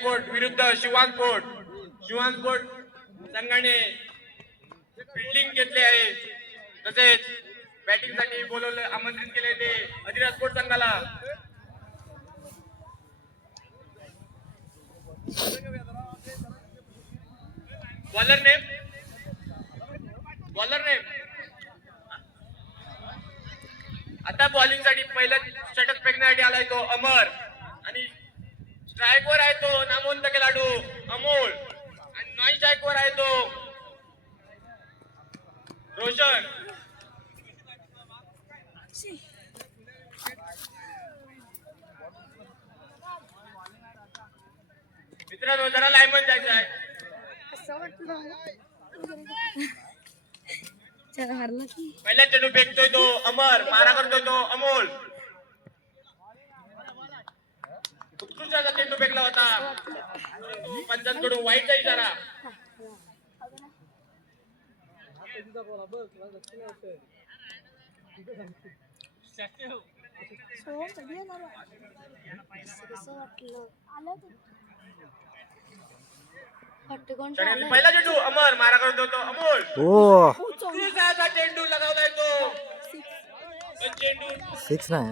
Sport विरुद्ध Shivan sport. Shivan sport संघाने fielding घेतली आहे, तसेच बॅटिंग साठी बोलवलं आमंत्रित केले ते अधिराज स्पोर्ट संघाला. बॉलर नेम आता बॉलिंग साठी पहिला षटक फेकण्यासाठी आलाय तो अमर आणि स्ट्राईक वर आहे तो नामवंत खेळाडू अमोल आणि नॉन स्ट्राईक वर आहे तो रोशन. मित्रांनो जरा लाईनमन जायचं आहे. पहिला चेंडू फेकतोय तो अमर, मारा करतोय तो अमोल. उत्कृष्ट चेंडू फेकला होता, पंचांकडून वाईटचा इशारा. पहिला चेंडू अमर, मारा करतो तो अमोल. उत्कृष्ट चेंडू लगावलाय तो. चेंडू 6 नाही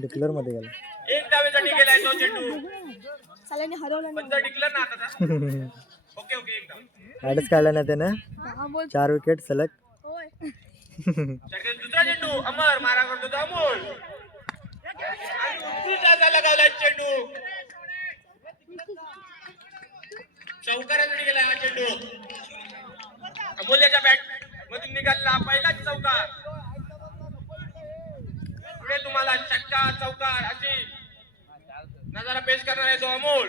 डिक्लेअर मध्ये गेला. एक डावेसाठी गेलाय तो चेंडू. पण डिक्लेअर ना आता. ओके एक डाव. ऍडच काढला नाही त्याने. 4 विकेट सलग. दुसरा चेंडू अमर, मारा करतो तो अमोल. उत्कृष्ट लगावलाय चेंडू. चौकारासाठी गेला हा चेंडू. अमोल्याच्या बॅट मधून निघालेला पहिला चौकार. पुढे तुम्हाला षटकार चौकार अशी नजारा पेश करणार आहे तो अमोल.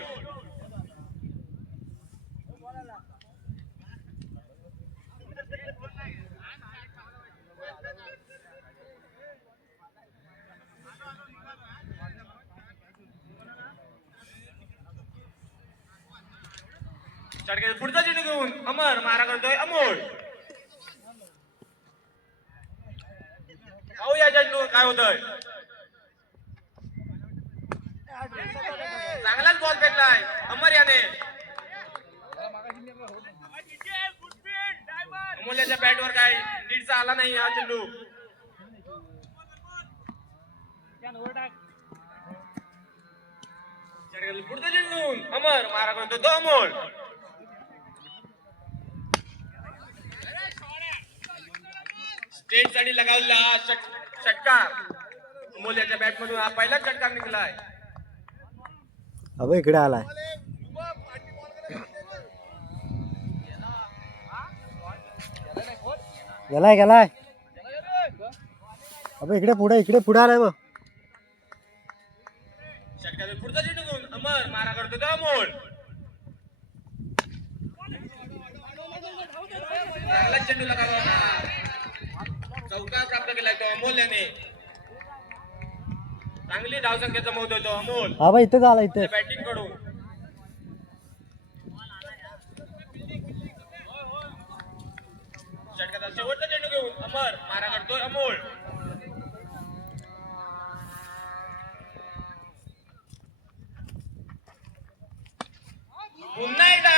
पुढचा चेंडू घेऊन अमर, मारा करतोय अमोल. पाहूया चेंडू काय होतंय. चांगलाच बॉल फेकलाय अमर याने. अमोल्याच्या बॅटवर काय नीटचा आला नाही हा चेंडू. पुढचा चेंडू घेऊन अमर, मारा करतो तो अमोल. स्टेट साठी लगावला षटकार. अमोल्याच्या बॅट मधून हा पहिला षटकार निघालाय. अबे इकडे आलाय. गेलाय. अबे इकडे पुढे आलाय बघ. षटकार पुढचा चेंडू घेऊन अमर, मारा करतो तो अमोल. चांगला चेंडू लगावला. चौकार प्राप्त केलाय तो अमोल्याने. चांगली धावसंख्या जमवतोय तो अमोल. हा बा इथे झाला इथे बॅटिंग कडून. षटकाचा शेवटचा चेंडू घेऊन अमर, मारा करतोय अमोल. पुन्हा एकदा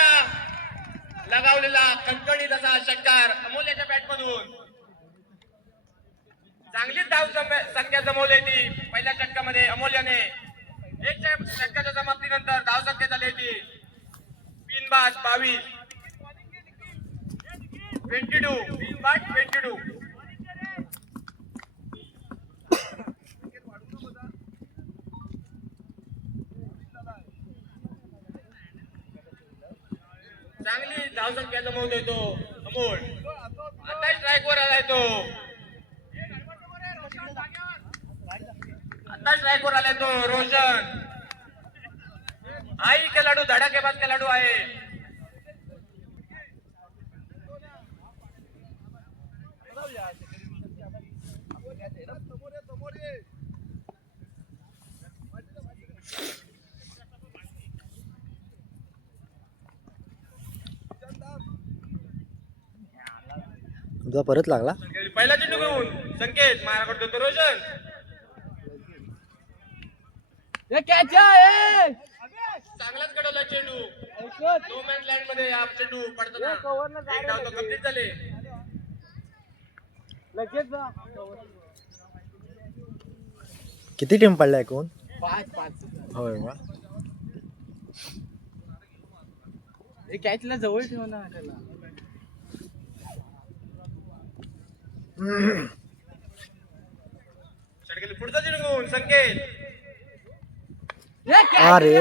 लगावलेला कणकणीत असा षटकार अमोल्याच्या बॅट मधून. चांगलीच धाव संख्या जमवली ती पहिल्या षटकामध्ये अमोल्याने. एक षटकाच्या समाप्तीनंतर धाव संख्या झाली होती 22. 22. चांगली धाव संख्या जमवतोय तो अमोल. आता स्ट्राईक वर आलाय तो. रोशन. हाही खेळाडू धडाकेबाज खेळाडू आहे. तुझा परत लागला. पहिला चेंडू घेऊन संकेत, मारा करतो तो रोशन. चांगलाच कडवला चेंडू नो मॅन लँड मध्ये हा चेंडू पडताना एक धाव तो कंप्लीट झाले. किती टीम पडल्या एकूण? 5 होय वा. कॅचला जवळ ठेव ना त्याला. षटकेली पुढचा चेंडू घेऊन संकेत अरे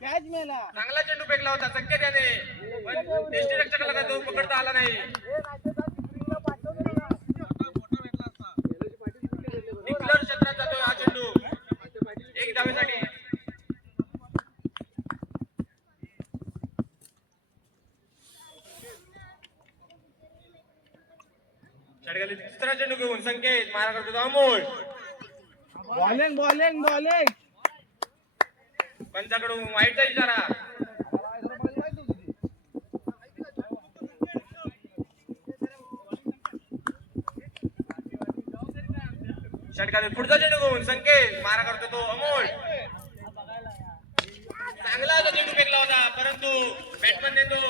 कॅच मेला. चांगला चेंडू फेकला होता संकेत याने पण टेस्टी रक्षकाला तो पकडता आला नाही. डिक्लर क्षेत्रात जातोय हा चेंडू एक धावेसाठी. षटकेली तिसरा चेंडू घेऊन संकेत मारा करतो अमोल बॉलिंग पंचाकडून वाईटचा इशारा. षटकातील पुढचा चेंडू घेऊन संकेत मारा करतो तो अमोल. चांगला चेंडू फेकला होता परंतु बॅट्समनने तो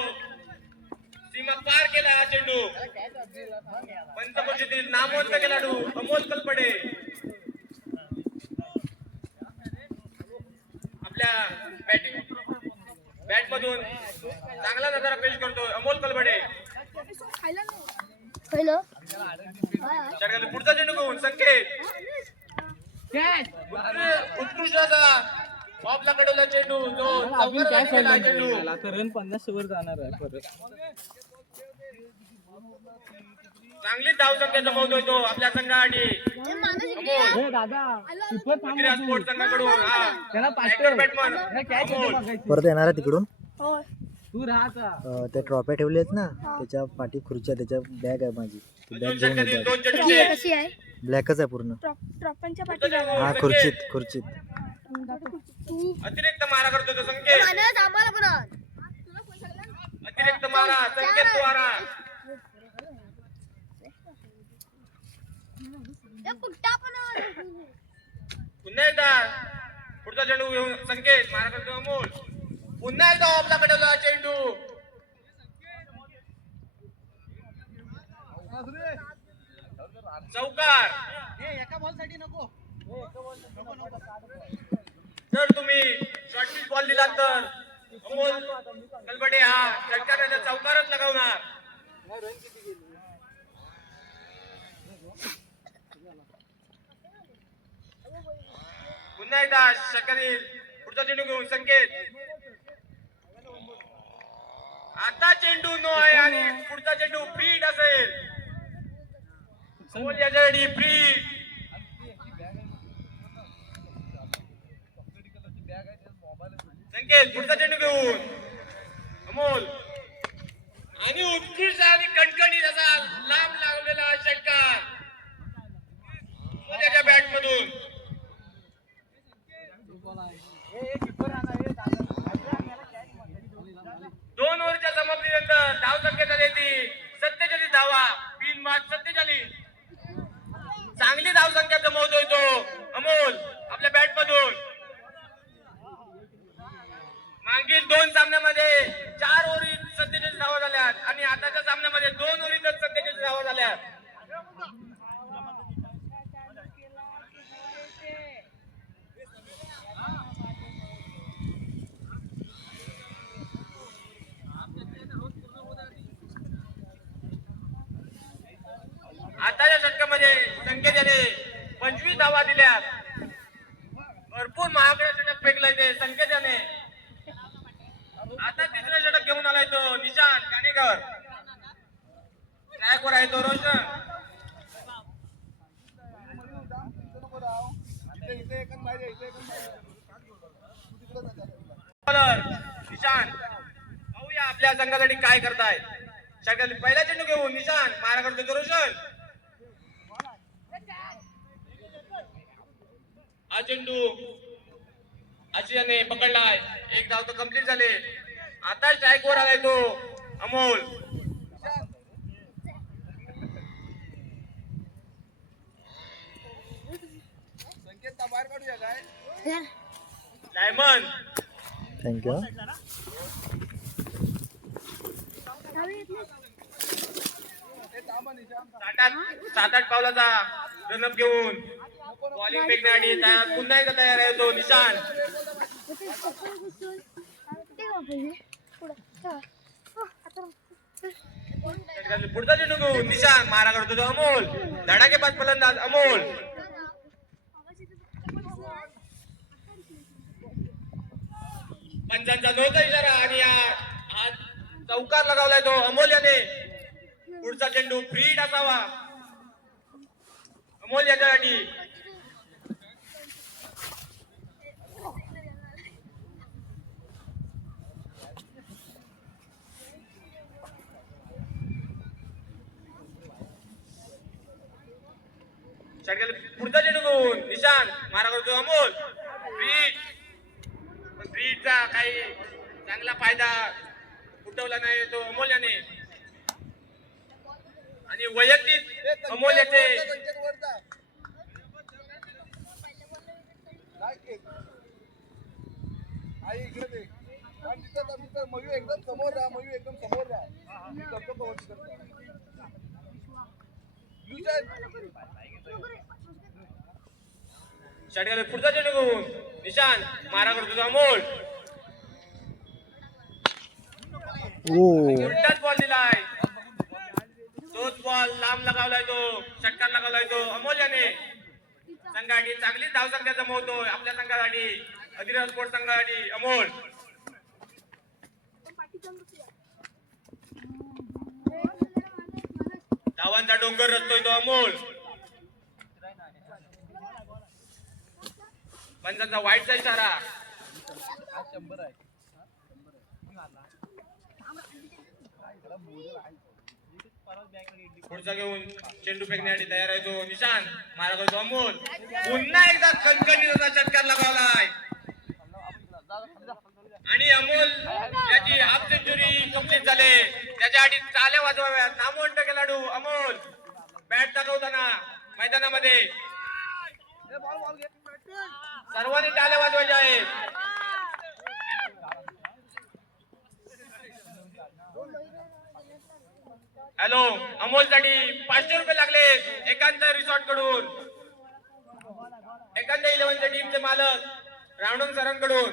सीमा पार केला. हा चेंडू पंचकृषीतील नामवंत खेळाडू अमोल कलपडे आपल्या बॅट मधून चांगला नजारा पेश करतोय अमोल कलबडे. षटकातील पुढचा चेंडू घेऊन संकेत उत्कृष्ट असा ऑफला कडवला चेंडू जो चौकाराला गेला चेंडू. रन 50 वर जाणार आहे परत. चांगली धाव संख्या जमवतोय तो आपल्या संघासाठी अमोल. गुजरात स्पोर्ट्स संघाकडून हा बॅटमन अमोल. परत येणार आहे तिकडून. तू राहता त्या ट्रॉफ्या ठेवल्या आहेत ना त्याच्या पाठी खुर्च्या त्याच्या बॅग आहे माझी ती बॅग घेऊन षटकातील येतात. दोन चेंडूचे कशी आहे ब्लॅकच आहे पूर्ण. ट्रॉफांच्या पुढचा चेंडू हा संकेत. खुर्चीत अतिरिक्त मारा करतो तो संकेत. अतिरिक्त मारा संकेत द्वारा. पुन्हा एकदा पुढचा चेंडू घेऊन संकेत मारा करतो अमोल. पुन्हा एकदा ऑफला कडवला चेंडू. चौकार. जर तुम्ही शॉर्ट पिच बॉल दिला तर अमोल कलबडे हा षटकाराला चौकारच लगावणार. पुन्हा एकदा षटकातील पुढचा चेंडू घेऊन संकेत. आता चेंडू नो आहे आणि पुढचा चेंडू फ्रीड असेल. अमोल याच्यासाठी फ्रीड. संकेत पुढचा चेंडू घेऊन अमोल आणि उत्कृष्ट आणि कणकणीत असा लांब लागलेला षटकार त्याच्या बॅट मधून. दोन ओव्हरच्या समाप्तीनंतर धाव संख्या झाली ती 47 धावा. बिन बाद 47. चांगली धाव संख्या जमवतोय तो अमोल आपल्या बॅट मधून. मागील दोन सामन्यामध्ये 4 ओव्हरीत 47 धावा झाल्यात आणि आताच्या सामन्यामध्ये 2 ओव्हरीतच 47 धावा झाल्यात. आताच्या षटकामध्ये संकेत याने 25 धावा दिल्या. भरपूर महागडे षटक फेकलंय ते संकेत याने. आता तिसरं षटक घेऊन आलाय तो निशांत काणेकर. ट्रॅकवर आहे तो रोशन. निशांत पाहूया आपल्या संघासाठी काय करताय. षटकातील पहिला चेंडू घेऊन निशांत मारा करतो तो रोशन. हा चेंडू आशियाने पकडलाय. एक धाव तो कंप्लीट झाले. आता स्ट्राईक वर आलाय तो अमोल. Lyman thank you. सात आठ पावलाचा रनअप घेऊन बॉलिंग फेकण्यासाठी तयार, पुन्हा एकदा तयार आहे तो निशान. पुढचा चेंडू घेऊन निशान मारा करतो तो अमोल. धडाकेबाज फलंदाज अमोल. पंचांचा नव्हता इशारा आणि हा चौकार लगावलाय तो अमोल याने. पुढचा चेंडू फ्रीड असावा अमोल याच्यासाठी. पुढचा चेंडू घेऊन निशान मारा करतो अमोल. फ्रीड, पण फ्रीडचा काही चांगला फायदा उठवला नाही तो अमोल याने. आणि वैयक्तिक अमोल याचे मयू एकदम समोर राहा, मयू एकदम समोर राहा. मी करतो कव्हर करतो. षटकाला पुढचा चेंडू घेऊन निशान मारा करतो तो अमोल. उलटाच बॉल दिलाय. तोच बॉल लांब लगावलाय तो, षटकार लगावलाय तो अमोल याने. संघासाठी चांगली धावसंख्या जमवतोय आपल्या संघासाठी, अधिराज स्पोर्ट संघासाठी अमोल. धावांचा डोंगर रचतोय तो अमोल. पंचांचा वाईटचा इशारा. पुढचा घेऊन चेंडू फेकण्यासाठी तयार आहे तो निशान मारा करतो अमोल. पुन्हा एकदा खणखणीचा षटकार लगावलाय आणि अमोल याची हाफ सेंचुरी कंप्लीट झाले. त्याच्यासाठी चाल्या वाजवाव्यात. नामवंत खेळाडू अमोल बॅट दाखवताना मैदानामध्ये सर्वांनी टाळ्या वाजवायच्या आहेत. हॅलो, अमोलसाठी 500 रुपये लागले एकांत रिसॉर्ट कडून, एकांत 11च्या टीमचे मालक रावणंग सरांकडून.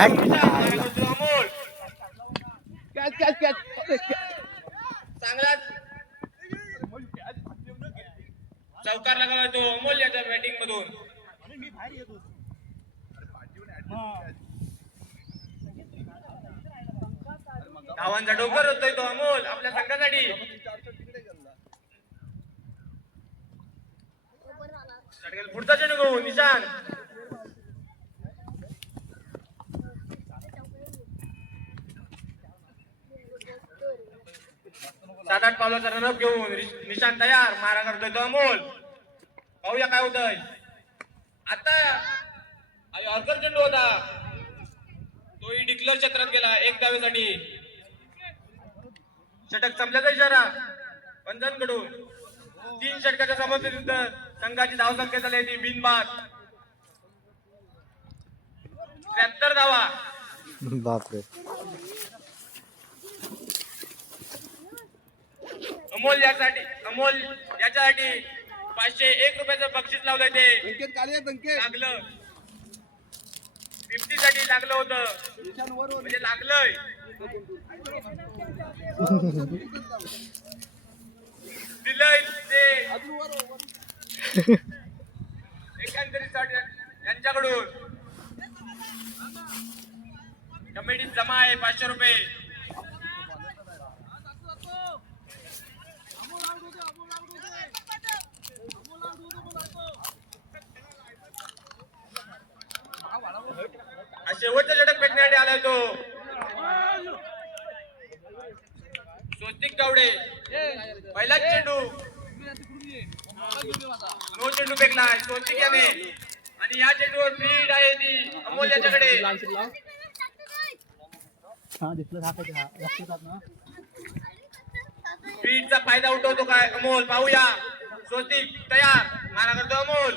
अमोल चांगला चौकार लगावला तो अमोल याच्या बॅटिंग मधून. धावांचा डोंगर होतोय तो अमोल आपल्या संघासाठी. पुढचा चेंडू घेऊन निशान सात आठ पावलाचा रनअप घेऊन निशान तयार मारा करतोय तो अमोल. पाहूया काय होतंय. आता यॉर्कर चेंडू होता तोही डिक्लेअर क्षेत्रात गेला एक धावेसाठी. षटक संपल्याचा इशारा पंचांकडून. 3 षटकाच्या समर्थेनंतर संघाची धावसंख्या झाली ती बिनबाद 73 धावा. बापरे. अमोल याच्यासाठी 501 रुपयाचं बक्षीस लावलंय ते. लागलं 50 साठी लागलं होतं म्हणजे लागलंय. दिलंय ते एकंदरीत यांच्याकडून. कमिटीत जमा आहे 500 रुपये. शेवटचा षटक फेकण्यासाठी आलाय तो स्वस्तिक गावडे. पहिलाच चेंडू नो चेंडू फेकलाय स्वस्तिक याने आणि या चेंडूवर लीड आहे ती अमोल याच्याकडे. स्पीडचा फायदा उठवतो काय अमोल पाहूया. स्वस्तिक तयार मारा करतो अमोल.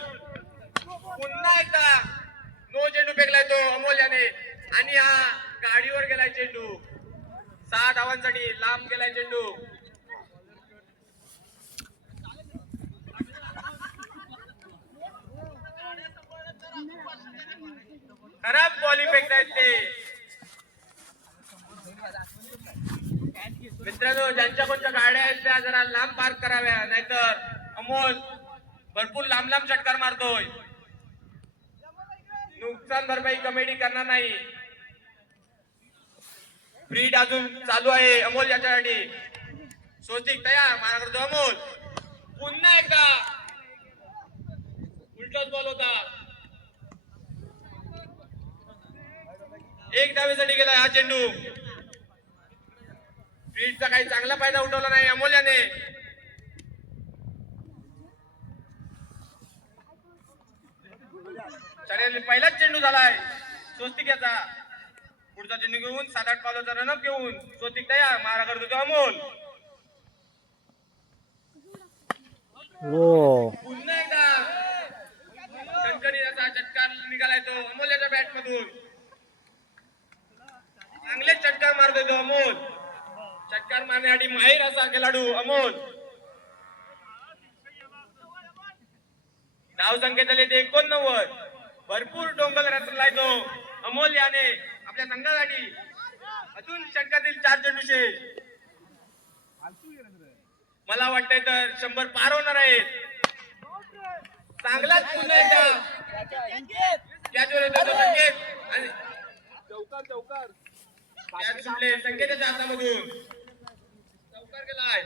पुन्हा एकदा नो चेंडू फेकलाय तो अमोल याने आणि हा गाडीवर गेलाय चेंडू. 6 धावांसाठी लांब गेलाय चेंडू. खराब बॉलिंग फेकतायत ते मित्रांनो. ज्यांच्या कोणत्या गाड्या आहेत त्या जरा लांब पार्क कराव्या, नाहीतर अमोल भरपूर लांब लांब षटकार मारतोय. नुकसान भरपाई कमेटी करणार नाही. ब्रीड अजून चालू आहे अमोल याच्यासाठी. स्वस्तिक तयार मारा करतो अमोल. पुन्हा एकदा उलटाच बॉल होता. एक धावेसाठी गेला हा चेंडू. ब्रीडचा काही चांगला फायदा उठवला नाही अमोल याने. पहिलाच चेंडू झालाय स्वस्तिक याचा. पुढचा चेंडू घेऊन 7-8 पावलाचा रनअप घेऊन स्वस्तिक तयार मारा करतो तो अमोल. पुन्हा एकदा कणकणीचा षटकार निघालाय तो अमोल याच्या बॅट मधून. चांगले षटकार मारतोय तो अमोल. षटकार मारण्यासाठी माहीर असा खेळाडू अमोल. धाव संख्या झाली ते 89. भरपूर डोंगल रचलाय तो अमोल याने आपल्या संघासाठी. अजून षटकातील 4 चेंडू शेष. मला वाटतंय तर 100 पार होणार आहेत. चांगलाच पुन्हा एकदा त्याच्यावर येतो तो संकेत आणि चौकार कॅच सुटले संकेताच्या हातामधून. चौकार गेलाय.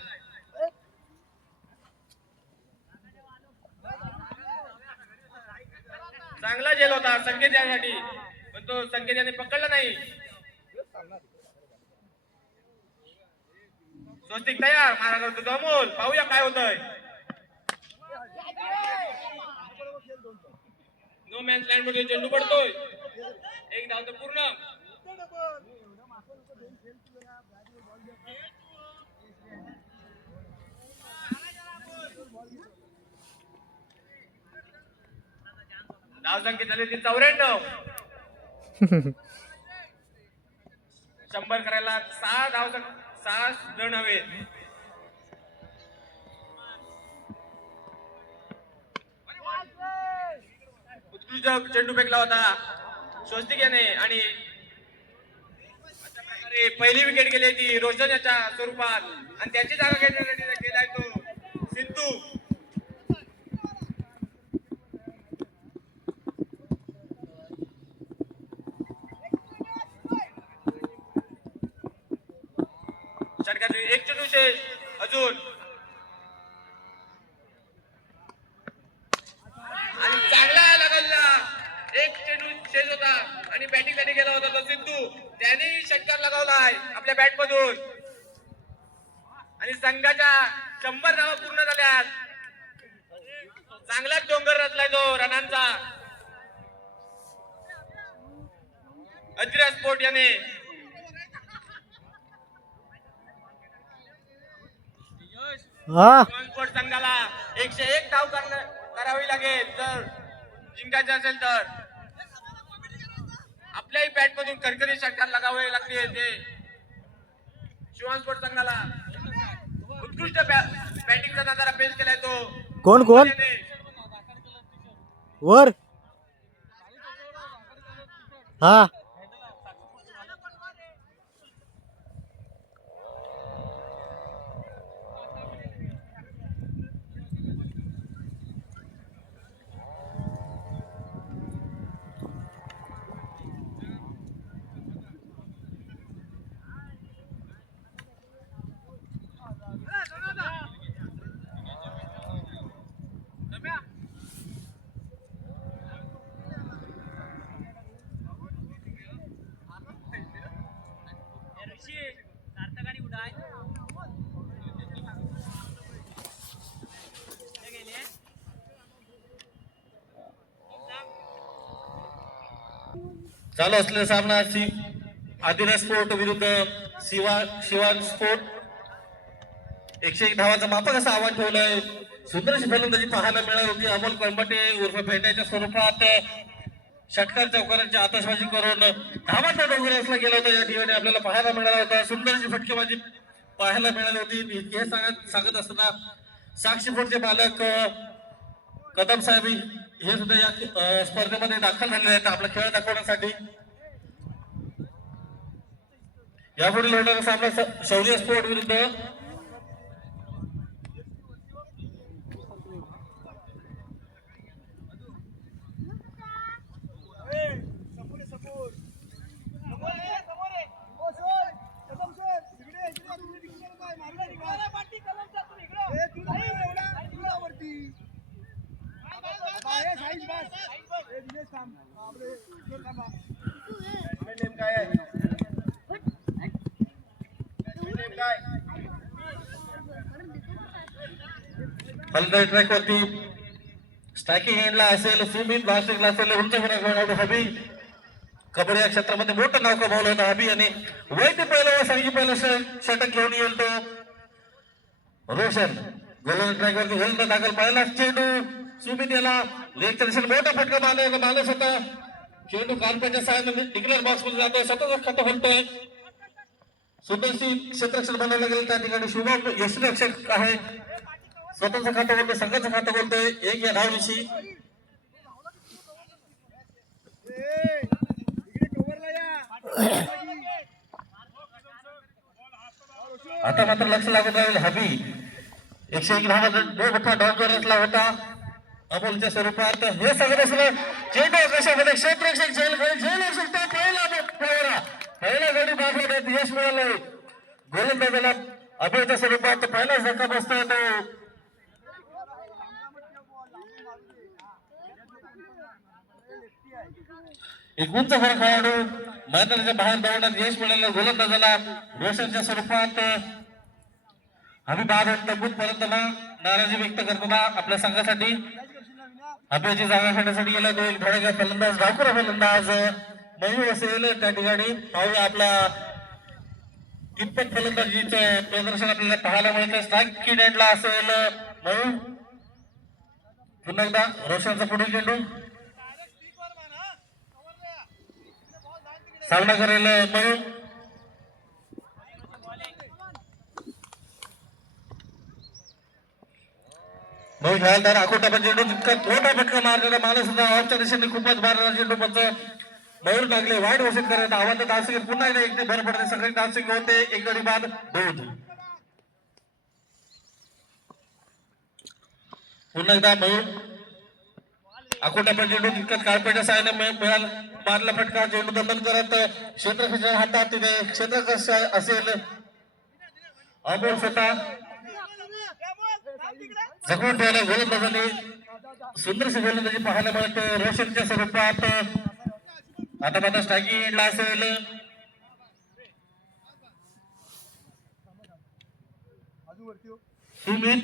चांगला झेल होता संकेत यासाठी, पण तो संकेत याने पकडला नाही. स्वस्तिक तयार मारा करतो तो अमोल. पाहूया काय होतंय. नो मॅन लँड मध्ये चेंडू पडतोय. एक धाव तर पूर्ण. धाव संख्या झाली ती 94. 100 करायला 6 रन हवे. उत्कृष्ट चेंडू फेकला होता स्वस्तिक याने आणि अशा प्रकारे पहिली विकेट गेली ती रोशन याच्या स्वरूपात आणि त्याची जागा घेण्यासाठी गेलाय तो सिद्धू. षटकातील 1 चेंडू शेष अजून. आणि चांगला लगावला. 1 चेंडू शेष होता आणि बॅटिंग साठी गेला होता तो सिद्धू. त्याने षटकार लगावलाय आपल्या बॅट मधून आणि संघाच्या 100 धावा पूर्ण झाल्यात. चांगलाच डोंगर रचलाय तो रनांचा अजिरा स्पोर्ट याने. स्पोर्ट संघाला 101 धाव करावी लागेल जर जिंकायचं असेल तर. आपल्याही बॅट मधून करकरी षटकार लगावे लागतील ते शिवान स्पोर्ट संघाला. उत्कृष्ट बॅटिंगचा नजारा पेश केलाय तो. कोण वर हा चालू असलेला सामना आदिराज स्पोर्ट विरुद्ध शिवान स्पोर्ट. 101 धावाचा मापक असा आव्हान ठेवलंय. सुंदरशी फलंदाजी पाहायला मिळाली होती. अमोल कर्मटे उर्फ फेटाच्या स्वरूपात षटकार चौकारांची आतषबाजी करून धावाचा डोंगर असला गेला होता. या ठिकाणी आपल्याला पाहायला मिळाला होता. सुंदरशी फटकेबाजी पाहायला मिळाली होती. हे सांगत असताना साक्षी फोडचे मालक कदम साहेब हे सुद्धा या स्पर्धेमध्ये दाखल झालेले आहेत आपला खेळ दाखवण्यासाठी. यापुढील होणारा सामना शौर्य स्पोर्ट विरुद्ध फलंदाजी ट्रॅक वरती स्ट्रायकिंग एंडला असेल सुमित, ब्लास्टिंगला असेल उंच फलक हबी. कबड्डी या क्षेत्रामध्ये मोठं नाव कमावलं होतं हबी आणि वैद्य पहिलं व सांगी पहिलं षटक घेऊन येईल तो रोशन. गोलंदाज ट्रॅक वरती गोलंदाज दाखल पहिला चेंडू सुमित याला लेगच्या दिशेने मोठा फटका मारला होता. चेंडू कार्पेटच्या साहाय्याने डिक्लेअर बॉक्स मध्ये जातोय. सतत खातं होतोय. सुंदरशी क्षेत्ररक्षण बनवलं गेलं. त्या ठिकाणी शुभम यशरक्षक आहे. स्वतःचं खातं बोलतोय, संघाचं खातं बोलतोय. 1 या धावविषयी आता मात्र लक्ष लागत राहील हबी. 101 धावाचा मोठा डॉक्टर असला होता अमोलच्या स्वरूपात. हे सगळं चेंडू आकाशामध्ये क्षेत्ररक्षक झेलू शकतो. पहिला गडी दाखवण्यात यश मिळालंय गोलंदाजाला अभयच्या स्वरूपात. पहिलाच धक्का बसतोय तो. एक उंच फरक खेळाडू मैदानाच्या बाहेर धावण्यात यश मिळालं गोलंदाजाला रोशनच्या स्वरूपात. आम्ही बाद पर्यंत नाराजी व्यक्त करताना आपल्या संघासाठी अभ्याची जागा खेळण्यासाठी गेला तो एक धडाका फलंदाज डाकुरा फलंदाज मयूर असेल. त्या ठिकाणी पाहूया आपला कितपत फलंदाजीचं प्रदर्शन आपल्याला पाहायला मिळतं. स्ट्राईक एंडला असेल मयूर. पुन्हा एकदा रोशनचा पुढील चेंडू सामना करेल मयूर. मयूर खेळायला अकोटा पण चेंडू तितका मोठा फटका मारलेला माणूस सुद्धा ऑफच्या दिशेने खूपच मारलेला चेंडू पंच मयूर लागले वाईट घोषित करत आव्हान धावसंख्येत पुन्हा एकदा एक भर पडते. सगळी धावसंख्या होते. 1 गडी बाद 2. पुन्हा एकदा मयूर अकोटा पण चेंडू तितकंच काळपेच्या साहाय्याने मारला फटका. चेंडू दंडन करत क्षेत्ररक्षक हातात तिथे क्षेत्ररक्षक असेल अमोल स्वतः जखून ठेवलं गोलंदाजाने. सुंदरशी गोलंदाजी पाहायला मिळते रोशनच्या स्वरूपात. आता मात्र स्ट्रायकिंग असेल सुमित.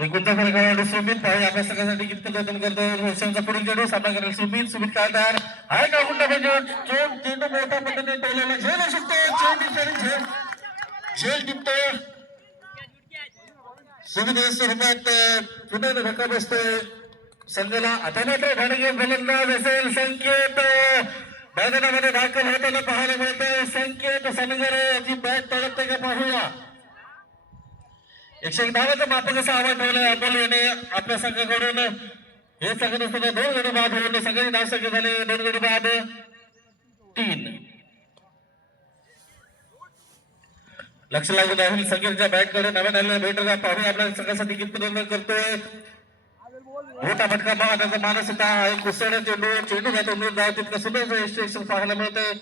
एक गुंता खेळाडू सुमित पाहूया आपल्या संघासाठी किती प्रयत्न करतो. रोशनचा पुढील चेंडू सामना करेल सुमित काय तयार आहे का? गुंडा चेंडू मोठ्या पद्धतीने टोलला झेलू शकतो. झेल टिपतो सुमित स्वरूपात. पुन्हा धक्का बसतोय संघाला. आता मात्र ढाणगे फलंदाज असेल संकेत मैदानामध्ये दाखल होताना पाहायला मिळतोय. संकेत सनगरे याची बॅट तळपते का पाहूया. 101 धावाचा मापक असा आवाज ठेवलाय अमोल याने आपल्या संघाकडून. हे सांगत असताना 2 गडी बाद होऊन सगळी धावसंख्या झाले 2 गडी बाद 3. लक्ष लागून राहुल संकेतच्या बॅटकडे नव्याने आलेला भेटला पाहूया आपल्या संघासाठी किती प्रयत्न करतोय. मोठा फटका त्याचा मानस होता. एक कुसळ चेंडू जातो धाव तितकं सुंदर यश पाहायला मिळतंय.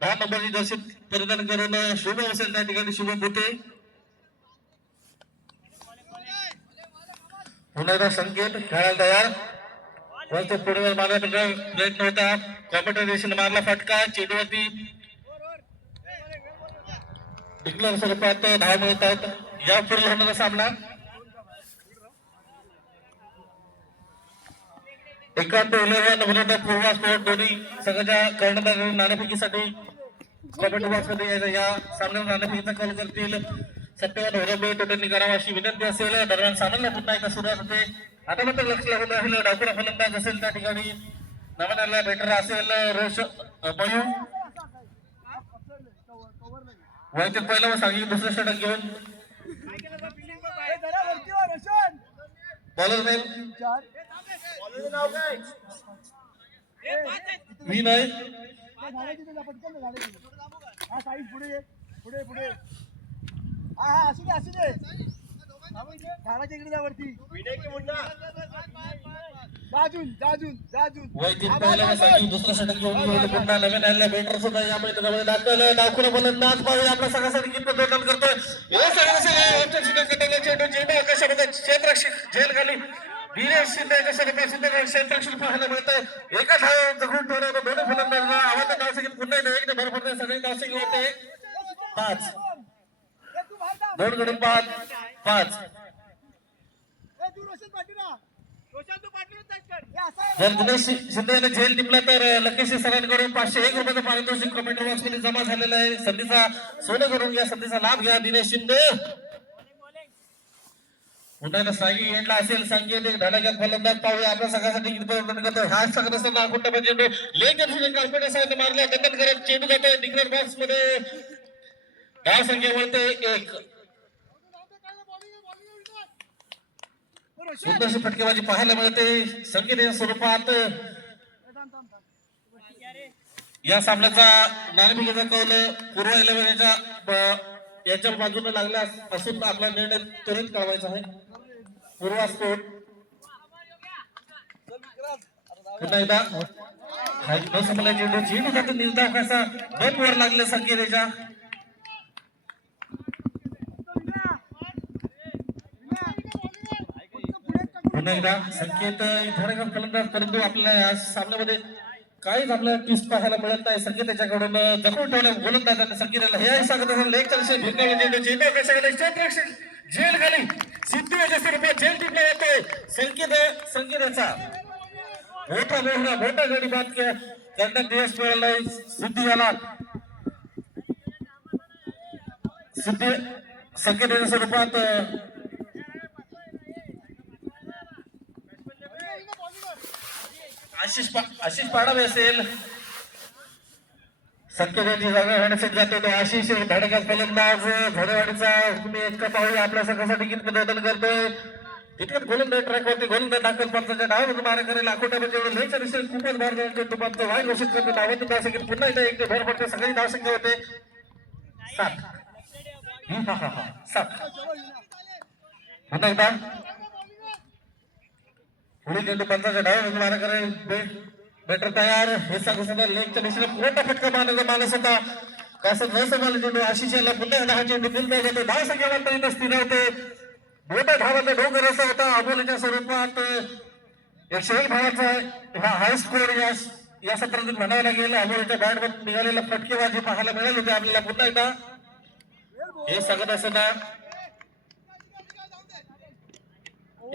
10 नंबरची जर्सी परिधान करून शुभ असेल त्या ठिकाणी शुभ होते. पुन्हा एकदा संकेत खेळायला तयार. वरती पुढे मारण्याचा प्रयत्न होता. कॉम्प्युटर दिशेने मारला फटका. चेंडूवरती डिक्लेअर स्वरूपात धाव मिळतात. या पुढे होणारा सामना एकांत 11 विरुद्ध पूर्वा स्पोर्ट दोन्ही संघाच्या कर्णधार नाणेफेकीसाठी कमेंट बॉक्समध्ये यायचं. या सामन्यात नाणेफेकीचा कॉल करतील सत्यवान होरंबे टोटलनी करावा अशी विनंती असेल. दरम्यान सामन्याला पुन्हा एकदा सुरुवात होते. आता मात्र लक्ष लागून राहिलं डावखुरा फलंदाज असेल त्या ठिकाणी नवीन आलेला बॅटर असेल रोष मयूर वैयक्तिक पहिला व सांगितलं दुसरं षटक घेऊन बॉलर नाही मी नाही पुढे पुढे हा हा असू दे असू दे झाडाच्या इकडे जा वरती जाजून जाजून जाजून वैयक्तिक पहिला व सांगितलं दुसरं षटक घेऊन पुन्हा नवीन आलेला बॅटर सुद्धा या मैदानामध्ये दाखल डावखुरा फलंदाज पाहूया आपल्या संघासाठी किती दोन करतोय आकाशामध्ये क्षेत्ररक्षक झेल खाली धीरेश शिंदे याच्या शरीरापासून क्षेत्ररक्षण पाहायला मिळतंय. एका धाव जखून ठेवण्यात दोन्ही फलंदाज आवाज धावसंख्येत पुन्हा एकदा भर पडते. सगळी धावसंख्या होते 5 2 गडी 5 जर दिनेश शिंदे याने झेल टिपला तर लकेश सरांकडून 501 रुपयाचं पारितोषिक कमेंट बॉक्स मध्ये जमा झालेलं आहे. संधीचा सोनं करून या संधीचा लाभ घ्या दिनेश शिंदे. पुन्हा सागी एंडला असेल सांगेल धडाक्यात फलंदाज पाहूया आपल्या संघासाठी किती प्रयत्न करतोय. हा संघ असताना अकोटा चेंडू लेग कॉन्फिडन्स आहे मारला दंडन करत चेंडू जातोय डिक्लेअर बॉक्स मध्ये धाव संख्या वळते 1. सुंदरशी फटकेबाजी पाहायला मिळते संगीत स्वरूपात. या सामन्याचा नाणेफेकीचा कौल पूर्व 11 याच्या बाजूने लागला असून आपला निर्णय त्वरित कळवायचा आहे. पूर्वा स्पोर्ट पुन्हा एकदा चेंडू जातो निर्धाव कसा 2 वर लागले संकेत याच्या पुन्हा एकदा संकेत धडाका फलंदाज परंतु आपल्याला या सामन्यामध्ये काहीच आपल्याला ट्विस्ट पाहायला मिळत नाही. संकेत त्याच्याकडून जखून ठेवल्या गोलंदाजांनी संकेताला हे सांगत असेल लेग चेंडू चेंडू क्षेत्ररक्षक झेल खाली सिद्धू याच्या स्वरूपात झेल टिपला जातोय. संकेत याचा मोठा गडी बाद करण्यात दिवस मिळाला सिद्धू याला संकेत याच्या स्वरूपात आशिष पाडावे असेल संकेताची जागा घेण्यासाठी जातो तो आशिष धडकात फलंदाज घोडेवाडीचा तुम्ही एक पाहूया आपल्या संघासाठी किती बदल करतोय. तितकं गोलंदाज ट्रॅकवरती गोलंदाज दाखल पंचाच्या डावामध्ये मारा करेल अकोट्यामध्ये लेगच्या दिशेने खूपच भार जातो तुमचं वाय घोषित करतो डावातून धावसंख्येत पुन्हा एकदा एक भर पडते. सगळी धावसंख्या होते 7. पुन्हा एकदा पुढे चेंडू पंचाच्या डावामध्ये मारा करेल बॅटर तयार हे सांगू सुद्धा लेगच्या दिशेने मोठा फटका मारण्याचा माणूस होता कसं नसं चेंडू आशिष याला पुन्हा एकदा हा चेंडू दिला जातो. धावसंख्या मात्र इथं स्थिर होते. मोठा धावाचा डोंगर असा होता अबोलीच्या स्वरूपात 101 धावाचा हा हाय स्कोर या सत्रातून म्हणावं लागेल. अबोलीच्या बॅटवर निघालेला फटकेबाजी पाहायला मिळाली होती आपल्याला. पुन्हा एकदा हे सांगत असताना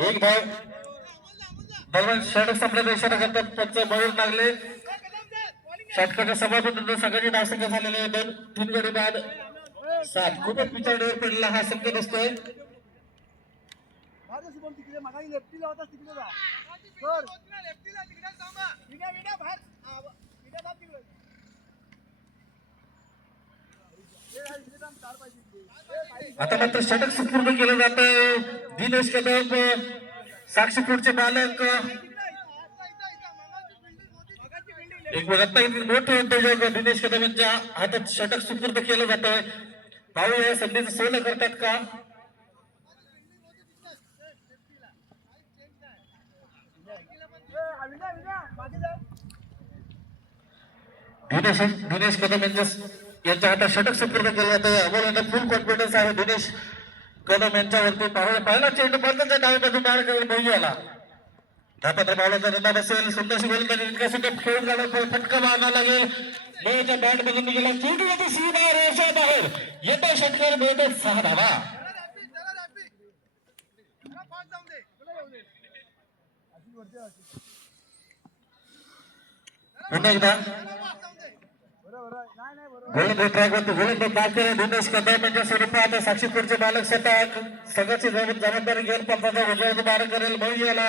एक धाव दरम्यान षटक संपल्याचा इशारा करतात पंच बळून लागले. षटकाच्या सभापती संघाची धावसंख्या झालेली आहे 2-3 गडी बाद 7. खूपच पिछाडीवर पडलेला हा संकेत असतोय. आता मात्र षटक सुपूर्द केलं जात आहे. दिनेश कदम साक्षी पुढचे बालक एक मोठे उद्योजक दिनेश कदम यांच्या हातात षटक सुपूर्द केलं जात आहे. पाहूया या संधीचं सोनं करतात का. दिनेश कदम यांच्या हातात षटक सुपूर्द केलं जात आहे. अमोल फुल कॉन्फिडन्स आहे दिनेश कदम यांच्यावरती. पहिला चेंडू पंचाच्या डाव्या बाजू मार करेल भैयाला धापात्र बावलाचा रंगात असेल. सुंदरशी गोलंदाजी खेळून जाणार फटका मारला लागेल. मेच्या बॅट मधून गेला चेंडू येतो सीधा रेषा बाहेर येतो षटकार मिळतो 6 धावा. पुन्हा एकदा गोलंदाज ट्रॅकवरती गोलंदाज दाखल दिनेश कदम यांच्या स्वरूपात साक्षी खुर्ची मालक षटक संघाची जबाबदारी घेऊन पंपाचा उजव्या मार करेल महिला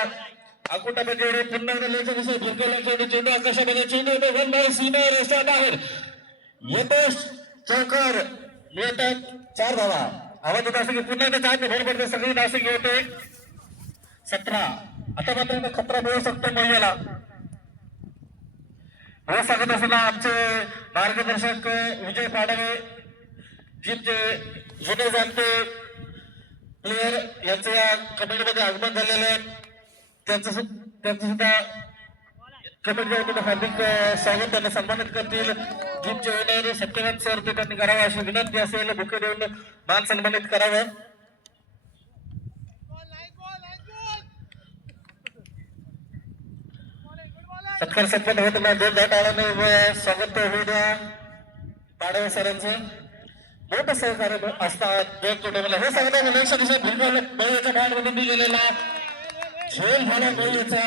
आकुटामध्ये पुन्हा एकदा लेचा विषय भिरकेला चेंडू आकाशामध्ये चेंडू वन बाय सीमा रेषा बाहेर यश चौकार मिळतात 4 धावा. आवाज येत असेल की पुन्हा एकदा 4 भर पडते सगळी नाशिक होते 17. आता मात्र खतरा मिळू शकतो महिला. हो सांगत असताना आमचे मार्गदर्शक विजय पाडवे जिमचे जुने जाणते प्लेयर यांचं या कमिटीमध्ये आगमन झालेलं आहे. त्यांचं सुद्धा कमिटीमध्ये हार्दिक स्वागत त्यांना सन्मानित करतील. जिमचे विनय सत्यवान सर ते त्यांनी करावं अशी विनंती असेल. बुके देऊन मान सन्मानित करावं. सत्कार संपन्न होत नाही 2 टाळ्याने स्वागत होऊ द्या पाडवे सरांचं. मोठं सहकार्य असतात 2 टोटल हे सांगता लक्ष दिवसात भिंगाच्या बाहेरमधून गेलेला झेल झाला गोळीचा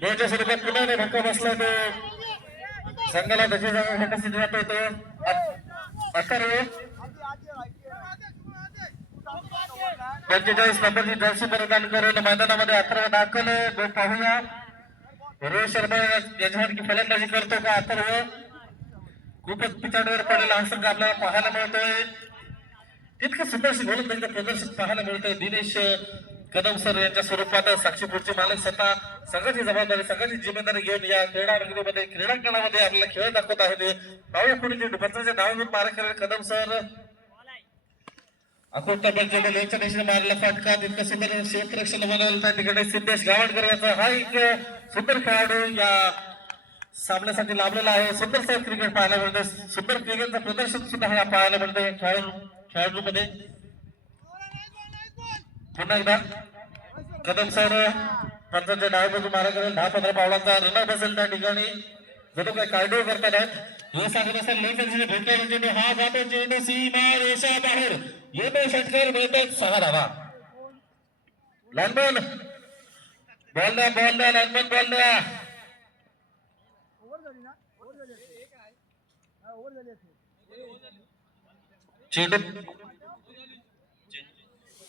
गोळीच्या स्वरूपात पुन्हा धक्का बसला तो संघाला त्याची जागा विकसित जात होतो. 45 नंबरची जर्सी प्रदान करून मैदानामध्ये 18 दाखल पाहूया. रोहित शर्मा याच्यासारखी फलंदाजी करतो का अथर्व. खूपच पिछाडीवर पडलेला हा संघ आपल्याला पाहायला मिळतोय. तितकं सुंदरशी गोलंदाजीचं प्रदर्शन पाहायला मिळतंय. दिनेश कदम सर यांच्या स्वरूपात साक्षी पुढचे मालक स्वतः संघाची जबाबदारी संघाची जिम्मेदारी घेऊन या क्रीडा नगरीमध्ये क्रीडांगणामध्ये आपल्याला खेळ दाखवत आहेत. पाहूया पुढे चेंडू पंचाच्या डावातून मारा केलेला कदम सर अकोटबल चेंडू लेगच्या दिशेने मारला फटका. तितकं सुंदर क्षेत्ररक्षण बनवलं तिकडे सिद्धेश गावडकर याचा हा एक सुंदर खेळाडू या सामन्यासाठी लाभलेला आहे. सुंदर क्रिकेट पाहायला मिळतं. सुंदर क्रिकेटचं प्रदर्शन सुद्धा हा पाहायला मिळतं खेळाडूमध्ये. पुन्हा एकदा कदम सर पंचांच्या डावातून मारा करेल. 10-15 पावलांचा रन बसेल त्या ठिकाणी जणू काय कार्डिओ करतात. हे सांगत असेल लेखन भेटलेला चेंडू हा जातो चेंडू सीमा रेषा बाहेर येतो षटकार मिळतात 6 धावा. लॅनमन बॉल द्या लॅनमन बॉल द्या.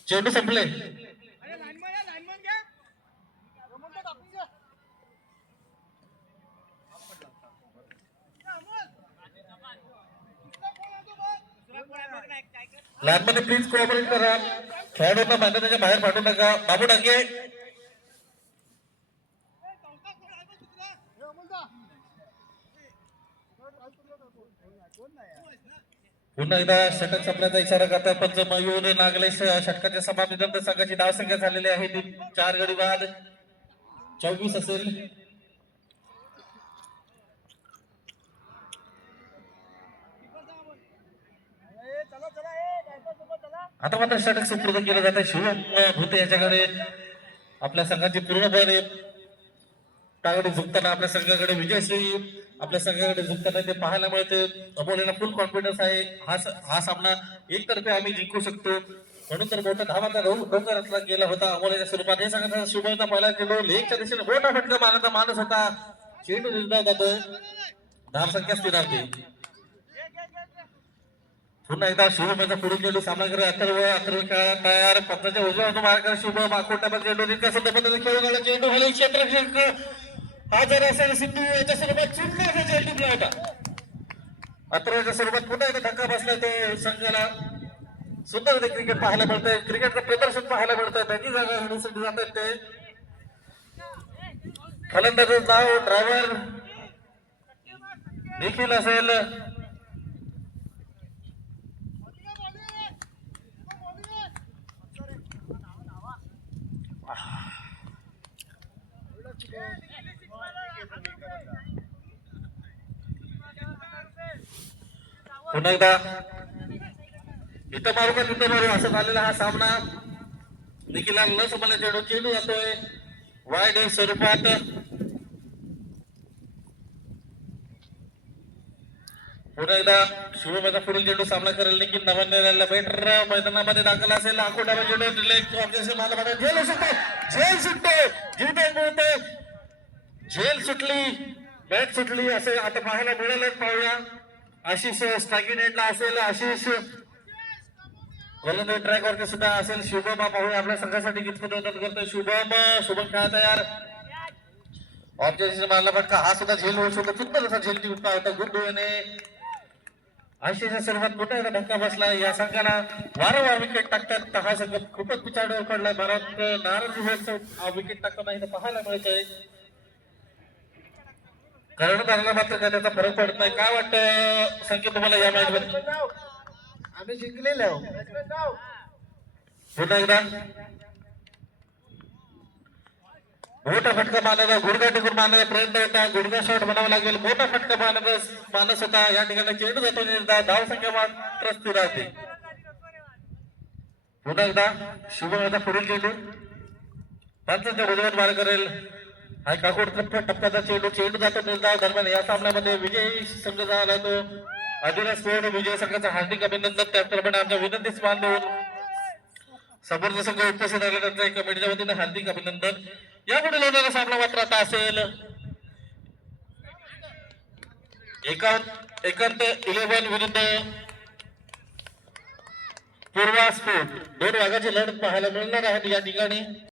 चेंडू संपले. लॅनमन प्लीज कोऑपरेट करा. खेळाडूंना मैदानाच्या बाहेर पाठवू नका. बाबू डांगे पुन्हा एकदा षटक संपल्याचा इशारा करतात पंच मयूर नागलेश. षटकाच्या समाप्तीनंतर संघाची धावसंख्या झालेली आहे 4 गडी बाद 24 असेल. आता मात्र षटक सुपूर्द केलं जात आहे शिवम भूते याच्याकडे. आपल्या संघाची पूर्णपणे टांगडी झुकताना आपल्या संघाकडे विजयश्री आपल्या संघाकडे झुकताना ते पाहायला मिळते. अमोलेला फुल कॉन्फिडन्स आहे. हा सामना एकतर्फे आम्ही जिंकू शकतो म्हणून तर मोठा धावाचा डोंगर रचला गेला होता अमोलेच्या स्वरूपात. हे सांगता शुभमचा पहिला चेंडू लेगच्या दिशेने मोठा फटका मारण्याचा माणूस होता. चेंडू निर्धाव जातोय. धावसंख्या स्थिरावते. पुन्हा एकदा शुभमचा पुढे चेंडू सामना करत अथर्व खेळा तयार. पंचाच्या उजव्या मार कर शुभम आकोटामध्ये चेंडू तितका सुद्धा पद्धतीने खेळून गेला. चेंडू खाली क्षेत्र हा जर असेल सिद्धू याच्या स्वरूपात चुकला चेंडू होता. अथर्वच्या स्वरूपात पुन्हा एकदा धक्का बसला तो संघाला. सुंदर क्रिकेट पाहायला मिळतंय. क्रिकेटचं प्रदर्शन पाहायला मिळतंय. त्याची जागा घेण्यासाठी जात आहेत ते. फलंदाजाचं नाव ड्रायव्हर देखील असेल. पुन्हा एकदा इथं मारू का तिथं मारू असं झालेला हा सामना. निखिला न समजला चेंडू जातोय वाईड स्वरूपात. पुन्हा एकदा शुभमचा पुढील चेंडू सामना करेल निखिल नवन्याला बेटर मैदानामध्ये दाखल असेल. आकोटामध्ये झेल सुटते झेल सुटते झेल सुटली बॅट सुटली असं आता पाहायला मिळालंच. पाहूया आशिष स्ट्रायकिंग एंडला असेल, आशिष गोलंदाज ट्रॅक वरती सुद्धा असेल. शुभम पाहूया आपल्या संघासाठी कितपत मदत करतोय. शुभम खेळत तयार. ऑब्जेक्शन मारला फटका, हा सुद्धा झेल होऊ शकतो. सुंदर असा झेल जिंकला होता गुड्डू याने. आशिषच्या सर्वात मोठा याचा धक्का बसला. या संघाला वारंवार विकेट टाकतात. हा संघ खूपच पिछाडीवर पडलाय. भारत नाराज विकेट टाकताना इथं पाहायला मिळतंय. कर्णधाराला मात्र काय त्याचा फरक पडत नाही. काय वाटतं संकेत तुम्हाला या मॅच मध्ये? आम्ही जिंकलेले आहोत. पुन्हा एकदा मोठा फटका मारण्याचा, गुडघा टिकून मारण्याचा प्रयत्न होता. गुडघा शॉट बनावा लागेल. मोठा फटका मानस होता. या ठिकाणी चेंडू जातो निर्धार. धाव संख्या मात्र स्थिर राहते. पुन्हा एकदा शुभम पुढील चेंडू पंचांच्या भुजवात मार करेल. हा काकोड टप्प्याचा चेंडू जातो निर्धाव. दरम्यान या सामन्यामध्ये विजयी संघ झाला तो अधिराज स्पोर्ट विजय संघाचं हार्दिक अभिनंदन. त्याचप्रमाणे आमच्या विनंतीस मान देऊन समोरचा संघ उपस्थित राहिला त्यांच्या कमिटीच्या वतीने हार्दिक अभिनंदन. यापुढे होणारा सामना मात्र आता असेल एकांत 11 विरुद्ध पूर्वा स्पोर्ट. 2 वाघाची लढत पाहायला मिळणार आहे या ठिकाणी.